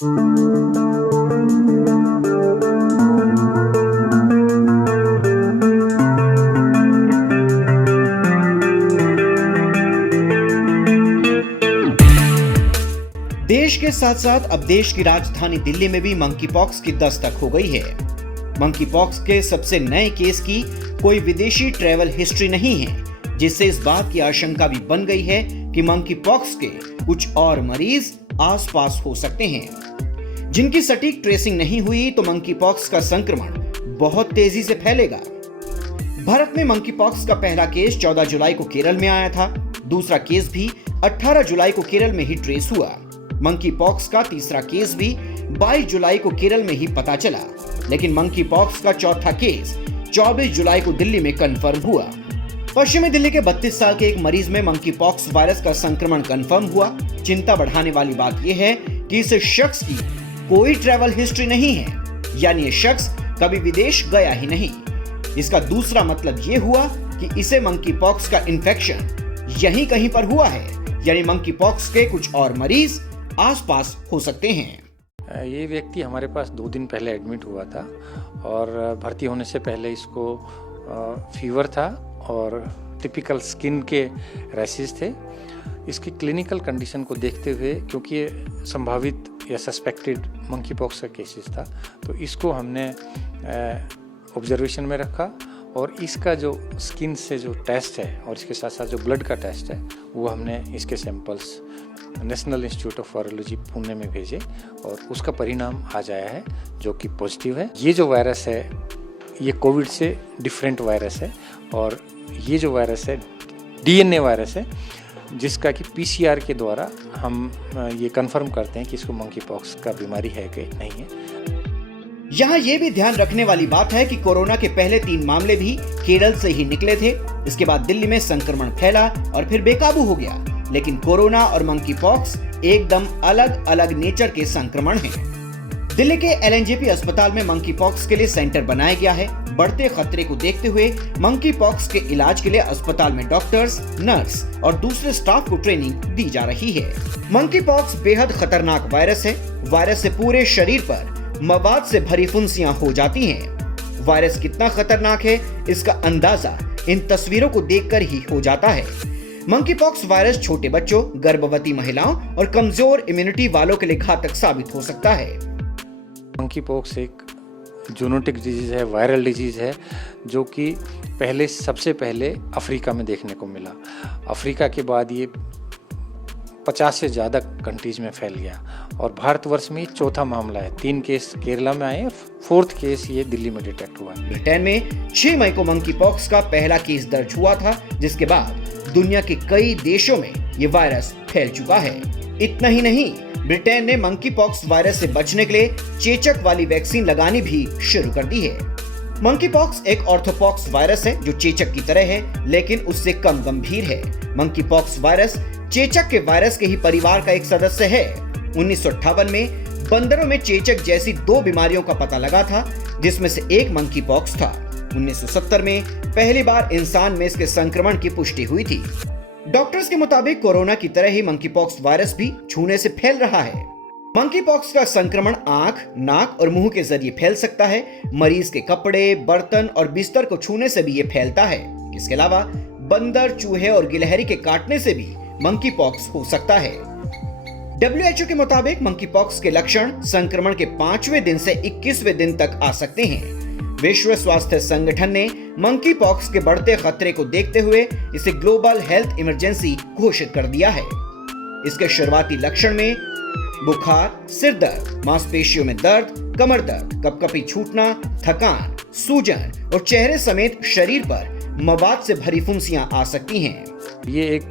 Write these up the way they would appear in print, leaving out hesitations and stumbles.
देश के साथ साथ अब देश की राजधानी दिल्ली में भी मंकी पॉक्स की दस्तक हो गई है। मंकी पॉक्स के सबसे नए केस की कोई विदेशी ट्रैवल हिस्ट्री नहीं है, जिससे इस बात की आशंका भी बन गई है कि मंकी पॉक्स के कुछ और मरीज आसपास हो सकते हैं। जिनकी सटीक ट्रेसिंग नहीं हुई तो मंकी पॉक्स का संक्रमण बहुत तेजी से फैलेगा। भारत में मंकी पॉक्स का पहला केस 14 जुलाई को केरल में आया था। दूसरा केस भी 18 जुलाई को केरल में ही ट्रेस हुआ। मंकी पॉक्स का तीसरा केस भी 22 जुलाई को केरल में ही पता चला, लेकिन मंकी पॉक्स का चौथा केस 24 जुलाई को दिल्ली में कंफर्म हुआ। पश्चिमी दिल्ली के 32 साल के एक मरीज में मंकी पॉक्स वायरस का संक्रमण कंफर्म हुआ। चिंता बढ़ाने वाली बात यह है कि इस शख्स की कोई ट्रैवल हिस्ट्री नहीं है, यानी ये शख्स कभी विदेश गया ही नहीं। इसका दूसरा मतलब ये हुआ कि इसे मंकी पॉक्स का इन्फेक्शन यहीं कहीं पर हुआ है, यानी मंकी पॉक्स के कुछ और मरीज आसपास हो सकते हैं। ये व्यक्ति हमारे पास 2 दिन पहले एडमिट हुआ था और भर्ती होने से पहले इसको फीवर था और टिपिकल स्किन के रैशेस थे। इसकी क्लिनिकल कंडीशन को देखते हुए, क्योंकि ये संभावित या सस्पेक्टेड मंकी पॉक्स का केसेस था, तो इसको हमने ऑब्जर्वेशन में रखा और इसका जो स्किन से जो टेस्ट है और इसके साथ साथ जो ब्लड का टेस्ट है वो हमने इसके samples national institute of virology Pune में भेजे और उसका परिणाम आ जाया है जो कि पॉजिटिव है। ये जो वायरस है ये कोविड से डिफरेंट वायरस है और ये जो वायरस है डीएनए वायरस है, जिसका कि पीसीआर के द्वारा हम ये कंफर्म करते हैं कि इसको मंकी पॉक्स का बीमारी है कि नहीं है। यहाँ ये भी ध्यान रखने वाली बात है कि कोरोना के पहले 3 मामले भी केरल से ही निकले थे। इसके बाद दिल्ली में संक्रमण फैला और फिर बेकाबू हो गया। लेकिन कोरोना और मंकी पॉक्स एकदम अलग अलग नेचर के संक्रमण हैं। दिल्ली के एलएनजेपी अस्पताल में मंकी पॉक्स के लिए सेंटर बनाया गया है। बढ़ते खतरे को देखते हुए मंकी पॉक्स के इलाज के लिए अस्पताल में डॉक्टर्स, नर्स और दूसरे स्टाफ को ट्रेनिंग दी जा रही है। मंकी पॉक्स बेहद खतरनाक वायरस है। वायरस से पूरे शरीर पर मवाद से भरी फुंसियां हो जाती हैं। वायरस कितना खतरनाक है इसका अंदाजा इन तस्वीरों को देखकर ही हो जाता है। मंकी पॉक्स वायरस छोटे बच्चों, गर्भवती महिलाओं और कमजोर इम्यूनिटी वालों के लिए घातक साबित हो सकता है। मंकी पॉक्स एक जूनोटिक डिजीज है, वायरल डिजीज है, जो कि सबसे पहले अफ्रीका में देखने को मिला। अफ्रीका के बाद ये 50 से ज़्यादा कंट्रीज में फैल गया और भारतवर्ष में चौथा मामला है। 3 केस केरला में आए, 4th केस ये दिल्ली में डिटेक्ट हुआ। ब्रिटेन में 6 मई को मंकी पॉक्स का पहला केस दर्ज हुआ था, जिसके बाद दुनिया के कई देशों में ये वायरस फैल चुका है। इतना ही नहीं, ब्रिटेन ने मंकी पॉक्स वायरस से बचने के लिए चेचक वाली वैक्सीन लगानी भी शुरू कर दी है। मंकी पॉक्स एक ऑर्थोपॉक्स वायरस है जो चेचक की तरह है, लेकिन उससे कम गंभीर है। मंकी पॉक्स वायरस चेचक के वायरस के ही परिवार का एक सदस्य है। 1958 में बंदरों में चेचक जैसी 2 बीमारियों का पता लगा था, जिसमें से एक मंकी पॉक्स था। 1970 में पहली बार इंसान में इसके संक्रमण की पुष्टि हुई थी। डॉक्टर्स के मुताबिक कोरोना की तरह ही मंकी पॉक्स वायरस भी छूने से फैल रहा है। मंकी पॉक्स का संक्रमण आंख, नाक और मुंह के जरिए फैल सकता है। मरीज के कपड़े, बर्तन और बिस्तर को छूने से भी ये फैलता है। इसके अलावा बंदर, चूहे और गिलहरी के काटने से भी मंकी पॉक्स हो सकता है। WHO के मुताबिक मंकी पॉक्स के लक्षण संक्रमण के 5वें दिन से 21वें दिन तक आ सकते हैं। विश्व स्वास्थ्य संगठन ने मंकी पॉक्स के बढ़ते खतरे को देखते हुए इसे ग्लोबल हेल्थ इमरजेंसी घोषित कर दिया है। इसके शुरुआती लक्षण में बुखार, सिर दर्द, मांसपेशियों में दर्द, कमर दर्द, कपकपी छूटना, थकान, सूजन और चेहरे समेत शरीर पर मवाद से भरी फुंसियां आ सकती हैं। ये एक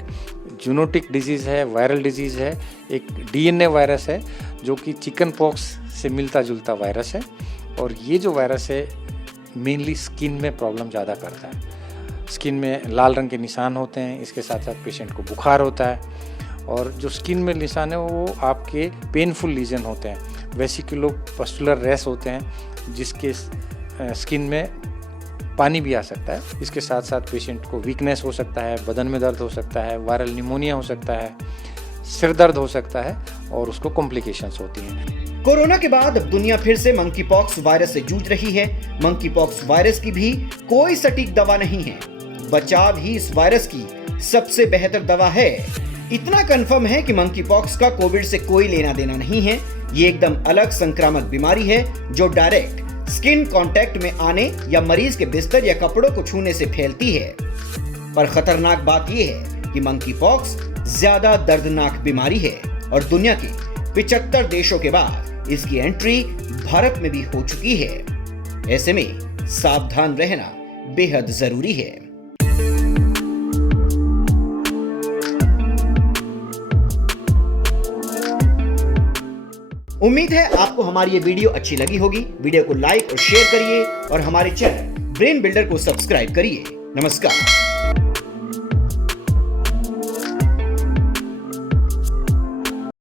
जूनोटिक डिजीज है, वायरल डिजीज है, एक डीएनए वायरस है जो कि चिकन पॉक्स से मिलता जुलता वायरस है और ये जो वायरस है मेनली स्किन में प्रॉब्लम ज़्यादा करता है। स्किन में लाल रंग के निशान होते हैं, इसके साथ साथ पेशेंट को बुखार होता है और जो स्किन में निशान है वो आपके पेनफुल लीजन होते हैं, वेसिकुलो पस्टुलर रेस होते हैं जिसके स्किन में पानी भी आ सकता है। इसके साथ साथ पेशेंट को वीकनेस हो सकता है, बदन में दर्द हो सकता है, वायरल निमोनिया हो सकता है, सिर दर्द हो सकता है और उसको कॉम्प्लिकेशंस होती हैं। कोरोना के बाद अब दुनिया फिर से मंकी पॉक्स वायरस से जूझ रही है। मंकी पॉक्स वायरस की भी कोई सटीक दवा नहीं है। बचाव ही इस वायरस की सबसे बेहतर दवा है। इतना कंफर्म है कि मंकी पॉक्स का कोविड से कोई लेना देना नहीं है। ये एकदम अलग संक्रामक बीमारी है जो डायरेक्ट स्किन कांटेक्ट में आने या मरीज के बिस्तर या कपड़ों को छूने से फैलती है। पर खतरनाक बात यह है कि मंकी पॉक्स ज्यादा दर्दनाक बीमारी है और दुनिया के 75 देशों के बाद इसकी एंट्री भारत में भी हो चुकी है। ऐसे में सावधान रहना बेहद जरूरी है। उम्मीद है आपको हमारी ये वीडियो अच्छी लगी होगी। वीडियो को लाइक और शेयर करिए और हमारे चैनल ब्रेन बिल्डर को सब्सक्राइब करिए। नमस्कार।